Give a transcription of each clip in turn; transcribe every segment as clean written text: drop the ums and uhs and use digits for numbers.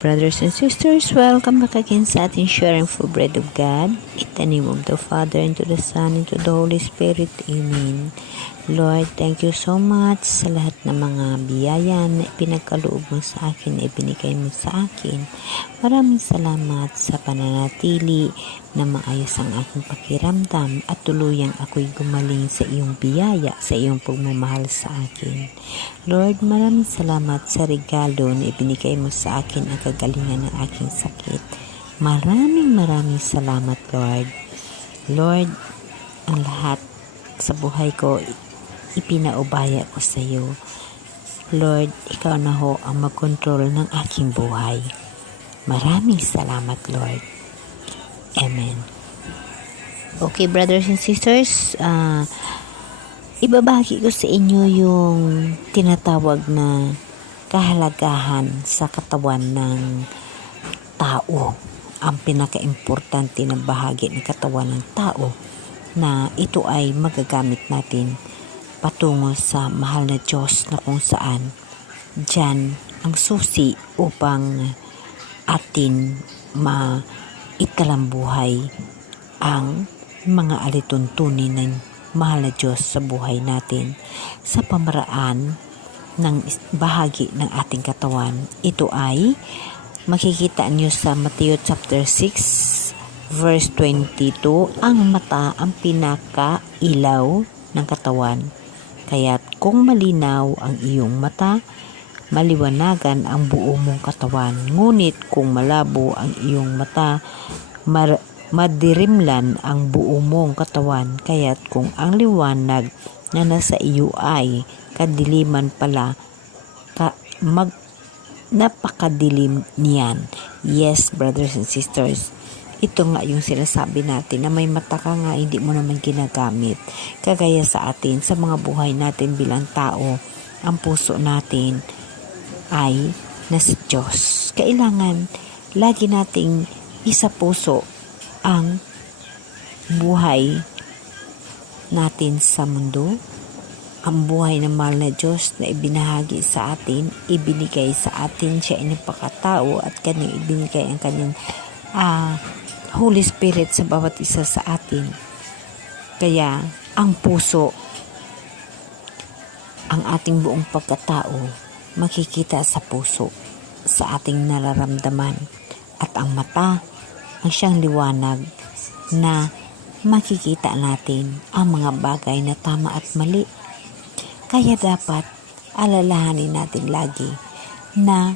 Brothers and sisters, welcome back again sa ating sharing for bread of God. In the name of the Father, and to the Son, and to the Holy Spirit. Amen. Lord, thank you so much sa lahat ng mga biyaya na pinagkaloob mo sa akin, na ibinigay mo sa akin. Maraming salamat sa pananatili na maayos ang aking pakiramdam at tuluyang ako'y gumaling sa iyong biyaya, sa iyong pagmamahal sa akin. Lord, maraming salamat sa regalo na ibinigay mo sa akin, ang kagalingan ng aking sakit. Maraming salamat, Lord. Lord, ang lahat sa buhay ko, ipinaubaya ko sa iyo. Lord, ikaw na ho ang mag-control ng aking buhay. Maraming salamat, Lord. Amen. Okay, brothers and sisters, ibabahagi ko sa inyo yung tinatawag na kahalagahan sa katawan ng tao. Ang pinaka-importante na bahagi ng katawan ng tao na ito ay magagamit natin patungo sa mahal na Diyos, na kung saan diyan ang susi upang atin maitalambuhay ang mga alituntunin ng mahal na Diyos sa buhay natin sa pamaraan ng bahagi ng ating katawan. Ito ay makikita nyo sa Matthew chapter 6 verse 22. Ang mata ang pinaka-ilaw ng katawan. Kaya't kung malinaw ang iyong mata, maliwanagan ang buo mong katawan. Ngunit kung malabo ang iyong mata, madirimlan ang buo mong katawan. Kaya't kung ang liwanag na nasa iyo ay kadiliman pala, napakadilim niyan. Yes, brothers and sisters, ito nga yung sinasabi natin, na may mata ka nga, hindi mo naman ginagamit. Kagaya sa atin, sa mga buhay natin bilang tao, ang puso natin ay nasa Diyos. Kailangan lagi nating isa puso ang buhay natin sa mundo, ang buhay ng mahal na Diyos na ibinahagi sa atin, ibinigay sa atin. Siya ay nagpakatao at kanyang ibinigay ang kanyang Holy Spirit sa bawat isa sa atin. Kaya ang puso, ang ating buong pagkatao, makikita sa puso, sa ating nararamdaman. At ang mata, ang siyang liwanag na makikita natin ang mga bagay na tama at mali. Kaya dapat alalahanin natin lagi na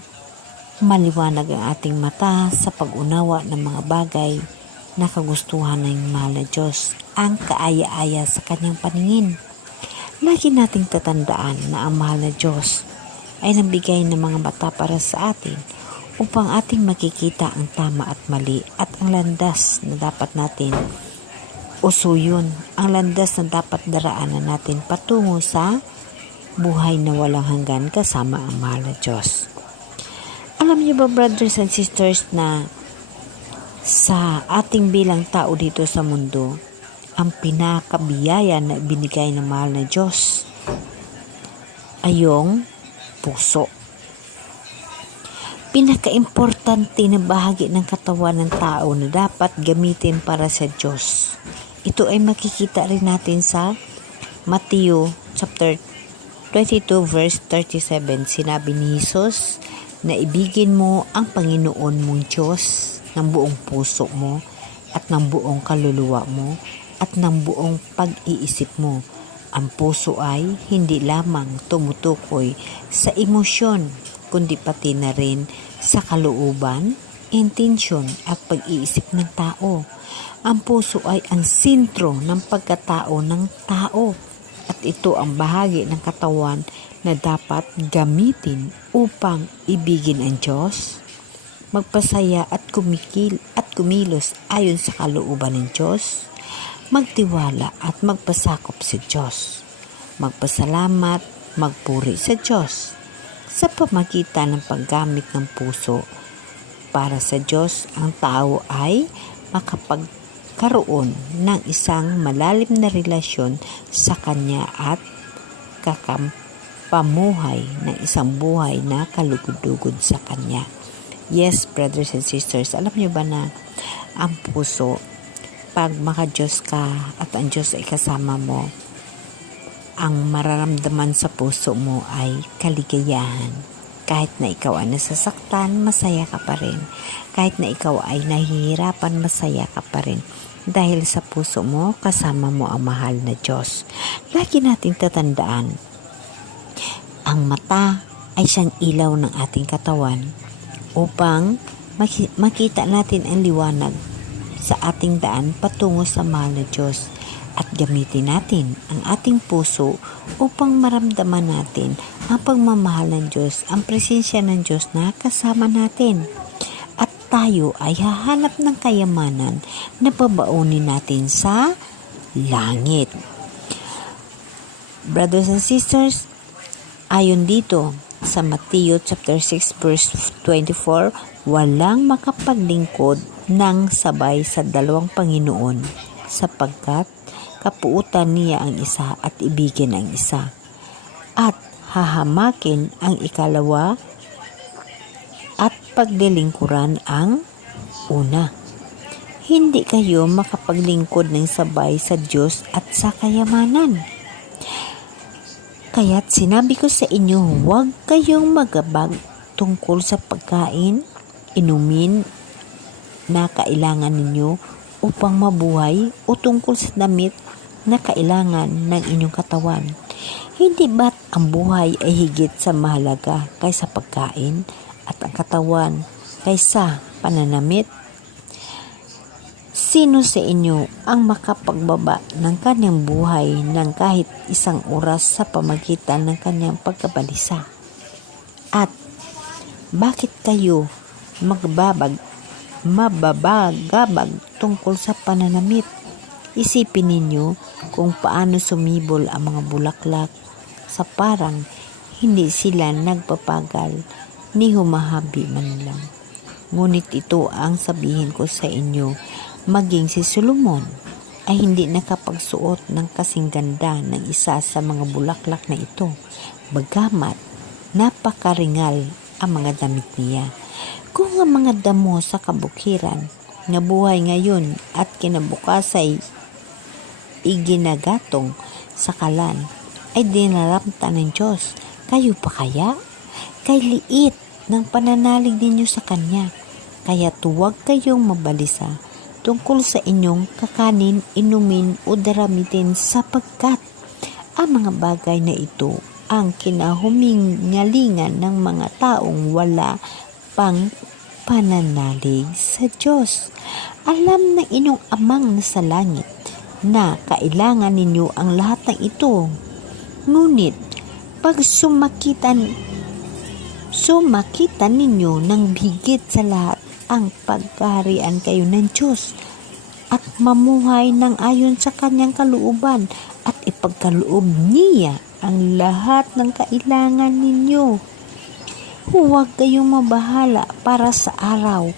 maliwanag ang ating mata sa pag-unawa ng mga bagay na kagustuhan ng mahal na Diyos, ang kaaya-aya sa kanyang paningin. Lagi nating tatandaan na ang mahal na Diyos ay nabigay ng mga mata para sa atin upang ating makikita ang tama at mali at ang landas na dapat natin usuyon, ang landas na dapat daraanan natin patungo sa buhay na walang hanggan kasama ang mahal na Diyos. Alam niyo ba, brothers and sisters, na sa ating bilang tao dito sa mundo, ang pinakabiyaya na binigay ng mahal na Diyos ay yung puso. Pinaka-importante na bahagi ng katawan ng tao na dapat gamitin para sa Diyos. Ito ay makikita rin natin sa Matthew chapter 22 verse 37. Sinabi ni Jesus na ibigin mo ang Panginoon mong Diyos ng buong puso mo at ng buong kaluluwa mo at ng buong pag-iisip mo. Ang puso ay hindi lamang tumutukoy sa emosyon, kundi pati na rin sa kalooban, intensyon at pag-iisip ng tao. Ang puso ay ang sentro ng pagkatao ng tao at ito ang bahagi ng katawan na dapat gamitin upang ibigin ang Diyos, magpasaya at kumilos ayon sa kalooban ng Diyos, magtiwala at magpasakop sa Diyos, magpasalamat, magpuri sa Diyos. Sa pamagitan ng paggamit ng puso para sa Diyos, ang tao ay makapagkaroon ng isang malalim na relasyon sa Kanya at pamuhay ng isang buhay na kalugod-lugod sa Kanya. Yes, brothers and sisters, alam niyo ba na ang puso, pag maka-Diyos ka at ang Diyos ay kasama mo, ang mararamdaman sa puso mo ay kaligayahan. Kahit na ikaw ay nasasaktan, masaya ka pa rin. Kahit na ikaw ay nahihirapan, masaya ka pa rin. Dahil sa puso mo, kasama mo ang mahal na Diyos. Lagi nating tatandaan, ang mata ay siyang ilaw ng ating katawan upang makita natin ang liwanag sa ating daan patungo sa mahal na Diyos, at gamitin natin ang ating puso upang maramdaman natin ang pagmamahal ng Diyos, ang presensya ng Diyos na kasama natin. At tayo ay hahanap ng kayamanan na babaunin natin sa langit. Brothers and sisters, ayon dito sa Mateo chapter 6 verse 24, walang makapaglingkod ng sabay sa dalawang Panginoon, sapagkat kapuutan niya ang isa at ibigin ang isa, at hahamakin ang ikalawa at paglilingkuran ang una. Hindi kayo makapaglingkod ng sabay sa Diyos at sa kayamanan. Kaya't sinabi ko sa inyo, huwag kayong magabag tungkol sa pagkain, inumin na kailangan ninyo upang mabuhay, o tungkol sa damit na kailangan ng inyong katawan. Hindi ba't ang buhay ay higit sa mahalaga kaysa pagkain, at ang katawan kaysa pananamit? Sino sa inyo ang makapagbaba ng kanyang buhay ng kahit isang oras sa pamagitan ng kanyang pagkabalisa? At bakit kayo mababagabag tungkol sa pananamit? Isipin ninyo kung paano sumibol ang mga bulaklak sa parang hindi sila nagpapagal ni humahabi man lang. Ngunit ito ang sabihin ko sa inyo, maging si Solomon ay hindi nakapagsuot ng kasing ganda ng isa sa mga bulaklak na ito, bagamat napakaringal ang mga damit niya. Kung ang mga damo sa kabukiran na buhay ngayon at kinabukas ay iginagatong sa kalan ay dinaramta ng Diyos, kayo pa kaya? Kay liit ng pananalig ninyo sa Kanya. Kaya huwag kayong mabalisa tungkol sa inyong kakanin, inumin o daramitin, sapagkat ang mga bagay na ito ang kinahumingalingan ng mga taong wala pang pananalig sa Diyos. Alam ng inyong amang nasa langit na kailangan ninyo ang lahat ng ito. Ngunit pag sumakitan ninyo ng higit sa lahat ang pagkaharian kayo ng Diyos at mamuhay ng ayon sa kanyang kalooban, at ipagkaloob niya ang lahat ng kailangan ninyo. Huwag kayong mabahala para sa araw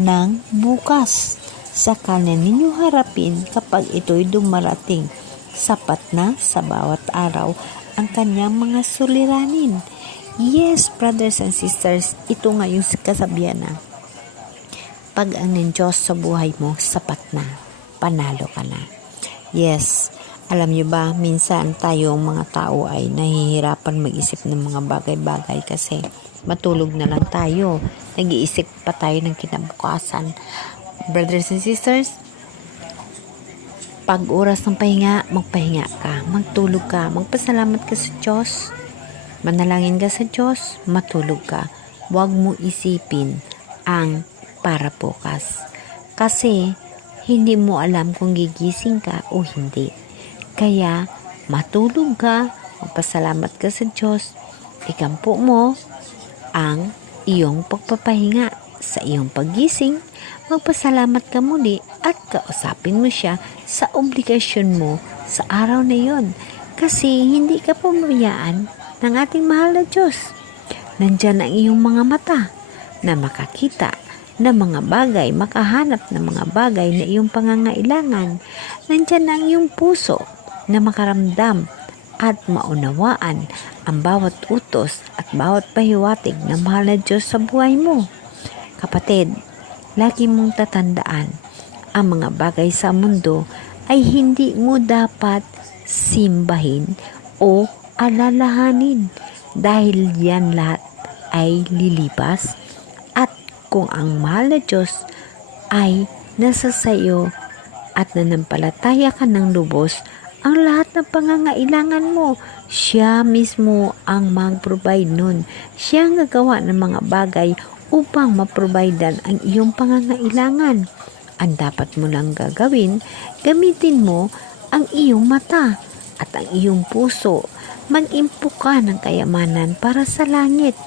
ng bukas. Sa kanya ninyo harapin kapag ito'y dumarating. Sapat na sa bawat araw ang kanyang mga suliranin. Yes, brothers and sisters, ito nga yung kasabihan na pag ang ng Diyos sa buhay mo, sapat na, panalo ka na. Yes, alam niyo ba, minsan tayong mga tao ay nahihirapan mag-isip ng mga bagay-bagay kasi matulog na lang tayo, nag-iisip pa tayo ng kinabukasan. Brothers and sisters, pag oras ng pahinga, magpahinga ka, magtulog ka, magpasalamat ka sa Diyos, manalangin ka sa Diyos, matulog ka. Huwag mo isipin ang para bukas, kasi hindi mo alam kung gigising ka o hindi. Kaya matulog ka, magpasalamat ka sa Diyos, ikampo mo ang iyong pagpapahinga. Sa iyong paggising, magpasalamat ka muli at kausapin mo siya sa obligasyon mo sa araw na yon, kasi hindi ka pabayaan ng ating mahal na Diyos. Nandyan ang iyong mga mata na makakita ng mga bagay, makahanap ng mga bagay na iyong pangangailangan. Nandyan ang iyong puso na makaramdam at maunawaan ang bawat utos at bawat pahiwatig ng mahal na Diyos sa buhay mo. Kapatid, lagi mong tatandaan, ang mga bagay sa mundo ay hindi mo dapat simbahin o alalahanin dahil yan lahat ay lilipas at kung ang mahal na Diyos ay nasa sayo at nanampalataya ka ng lubos, ang lahat ng pangangailangan mo, siya mismo ang mag-provide nun. Siya ang gagawa ng mga bagay upang ma-providean ang iyong pangangailangan. Ang dapat mo lang gagawin, gamitin mo ang iyong mata at ang iyong puso. Mag-impok ka ng kayamanan para sa langit.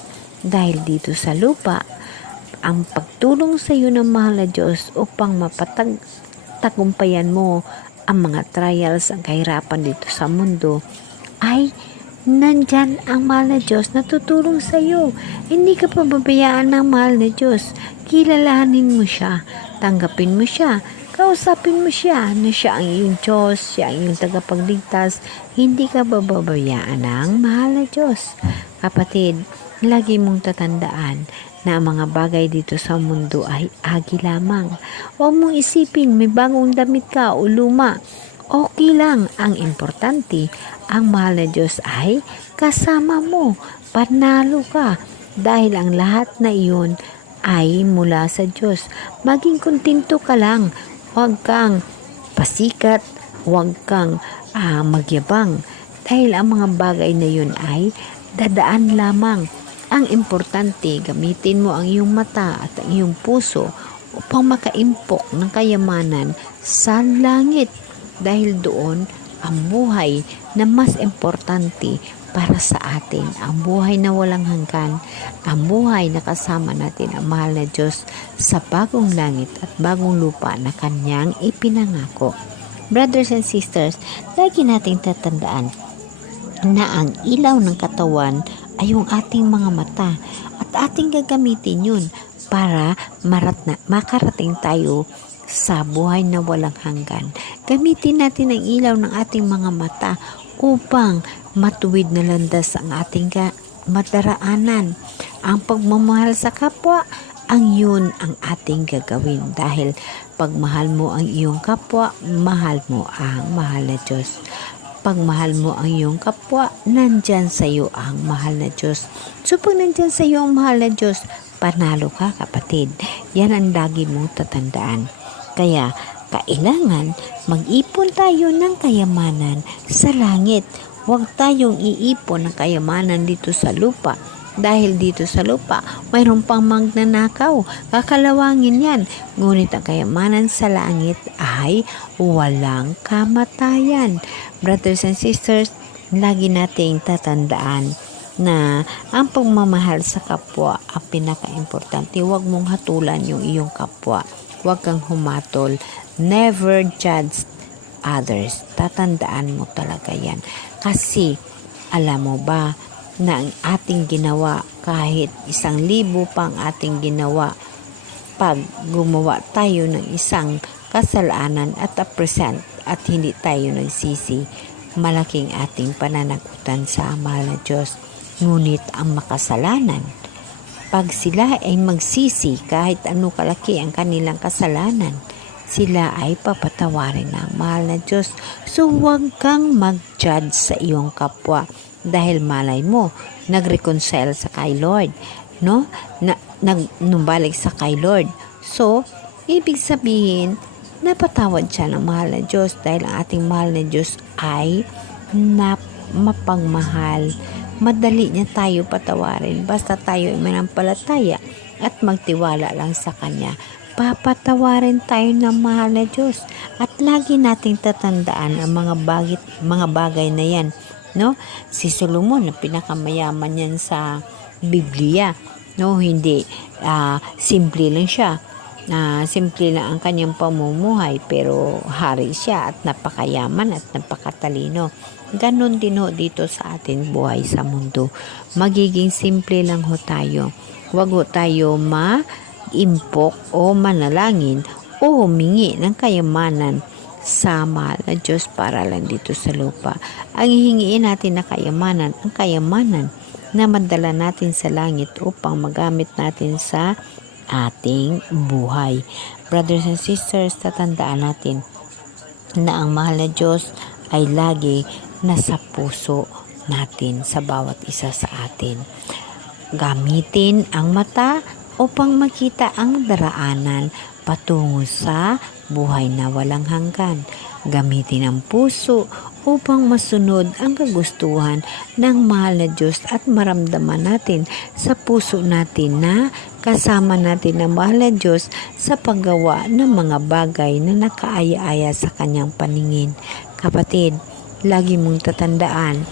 Dahil dito sa lupa, ang pagtulong sa iyo ng mahal na Diyos upang mapatagumpayan mo ang mga trials, ang kahirapan dito sa mundo, ay nandyan ang mahal na Diyos na tutulong sa iyo. Hindi ka pababayaan ng mahal na Diyos. Kilalanin mo siya, tanggapin mo siya, kausapin mo siya na siya ang iyong Diyos, siya ang iyong tagapagligtas. Hindi ka pababayaan ng mahal na Diyos. Kapatid, lagi mong tatandaan na ang mga bagay dito sa mundo ay agi lamang. Huwag mong isipin may bagong damit ka o luma. Okay lang. Ang importante, ang mahal na Diyos ay kasama mo. Panalo ka. Dahil ang lahat na iyon ay mula sa Diyos. Maging kontento ka lang. Huwag kang pasikat. Huwag kang magyabang. Dahil ang mga bagay na yun ay dadaan lamang. Ang importante, gamitin mo ang iyong mata at ang iyong puso upang makaimpok ng kayamanan sa langit. Dahil doon, ang buhay na mas importante para sa atin, ang buhay na walang hanggan, ang buhay na kasama natin ang mahal na Diyos sa bagong langit at bagong lupa na Kanyang ipinangako. Brothers and sisters, lagi nating tatandaan na ang ilaw ng katawan ay yung ating mga mata at ating gagamitin yun para makarating tayo sa buhay na walang hanggan. Gamitin natin ang ilaw ng ating mga mata upang matuwid na landas ang ating madaraanan. Ang pagmamahal sa kapwa, ang yun ang ating gagawin dahil pagmahal mo ang iyong kapwa, mahal mo ang mahal na Diyos. Pagmahal mo ang iyong kapwa, nandyan sa iyo ang mahal na Diyos. So pag nandyan sa iyo ang mahal na Diyos, panalo ka kapatid. Yan ang lagi mong tatandaan. Kaya kailangan mag-ipon tayo ng kayamanan sa langit. Huwag tayong iipon ng kayamanan dito sa lupa. Dahil dito sa lupa, mayroon pang magnanakaw. Kakalawangin yan. Ngunit ang kayamanan sa langit ay walang kamatayan. Brothers and sisters, lagi nating tatandaan na ang pagmamahal sa kapwa ang pinaka-importante. Huwag mong hatulan yung iyong kapwa. Huwag kang humatol. Never judge others. Tatandaan mo talaga yan. Kasi, alam mo ba, na ang ating ginawa, kahit 1,000 pang ating ginawa, pag gumawa tayo ng isang kasalanan at present at hindi tayo nagsisi, malaking ating pananagutan sa mahal na Diyos. Ngunit ang makasalanan, pag sila ay magsisi kahit ano kalaki ang kanilang kasalanan, sila ay papatawarin ng mahal na Diyos. So huwag kang mag-judge sa iyong kapwa. Dahil malay mo, nag-reconcile sa kay Lord, no? Numbalik sa kay Lord. So, ibig sabihin, napatawad siya ng mahal na Diyos dahil ang ating mahal na Diyos ay mapagmahal. Madali niya tayo patawarin basta tayo ay manampalataya at magtiwala lang sa Kanya. Papatawarin tayo ng mahal na Diyos at lagi nating tatandaan ang mga bagay na yan. No, si Solomon na pinakamayaman yan sa Biblia, no, hindi simple lang siya, simple lang ang kanyang pamumuhay pero hari siya at napakayaman at napakatalino. Ganon din ho dito sa ating buhay sa mundo, magiging simple lang ho tayo. Huwag ho tayo impok o manalangin o humingi ng kayamanan sa mahal na Diyos para lang dito sa lupa. Ang hihingiin natin na kayamanan, ang kayamanan na madala natin sa langit upang magamit natin sa ating buhay. Brothers and sisters, tatandaan natin na ang mahal na Diyos ay lagi nasa puso natin sa bawat isa sa atin. Gamitin ang mata upang makita ang daraanan patungo sa buhay na walang hanggan. Gamitin ang puso upang masunod ang kagustuhan ng mahal na Diyos at maramdaman natin sa puso natin na kasama natin ang mahal na Diyos sa paggawa ng mga bagay na nakaaya-aya sa kanyang paningin. Kapatid, lagi mong tatandaan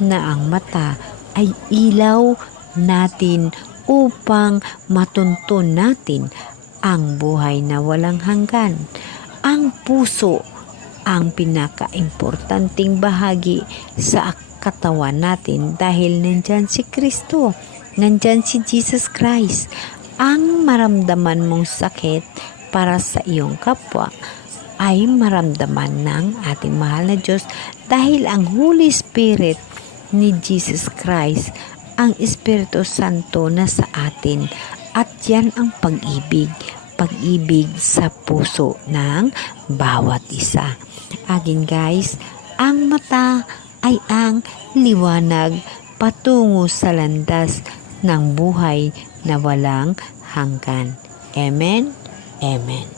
na ang mata ay ilaw natin upang matuntun natin ang buhay na walang hanggan. Ang puso ang pinaka-importanting bahagi sa katawan natin dahil nandyan si Kristo, nandyan si Jesus Christ. Ang maramdaman mong sakit para sa iyong kapwa ay maramdaman ng ating mahal na Diyos dahil ang Holy Spirit ni Jesus Christ, ang Espiritu Santo na sa atin, at yan ang pag-ibig sa puso ng bawat isa. Again guys, ang mata ay ang liwanag patungo sa landas ng buhay na walang hanggan. Amen? Amen.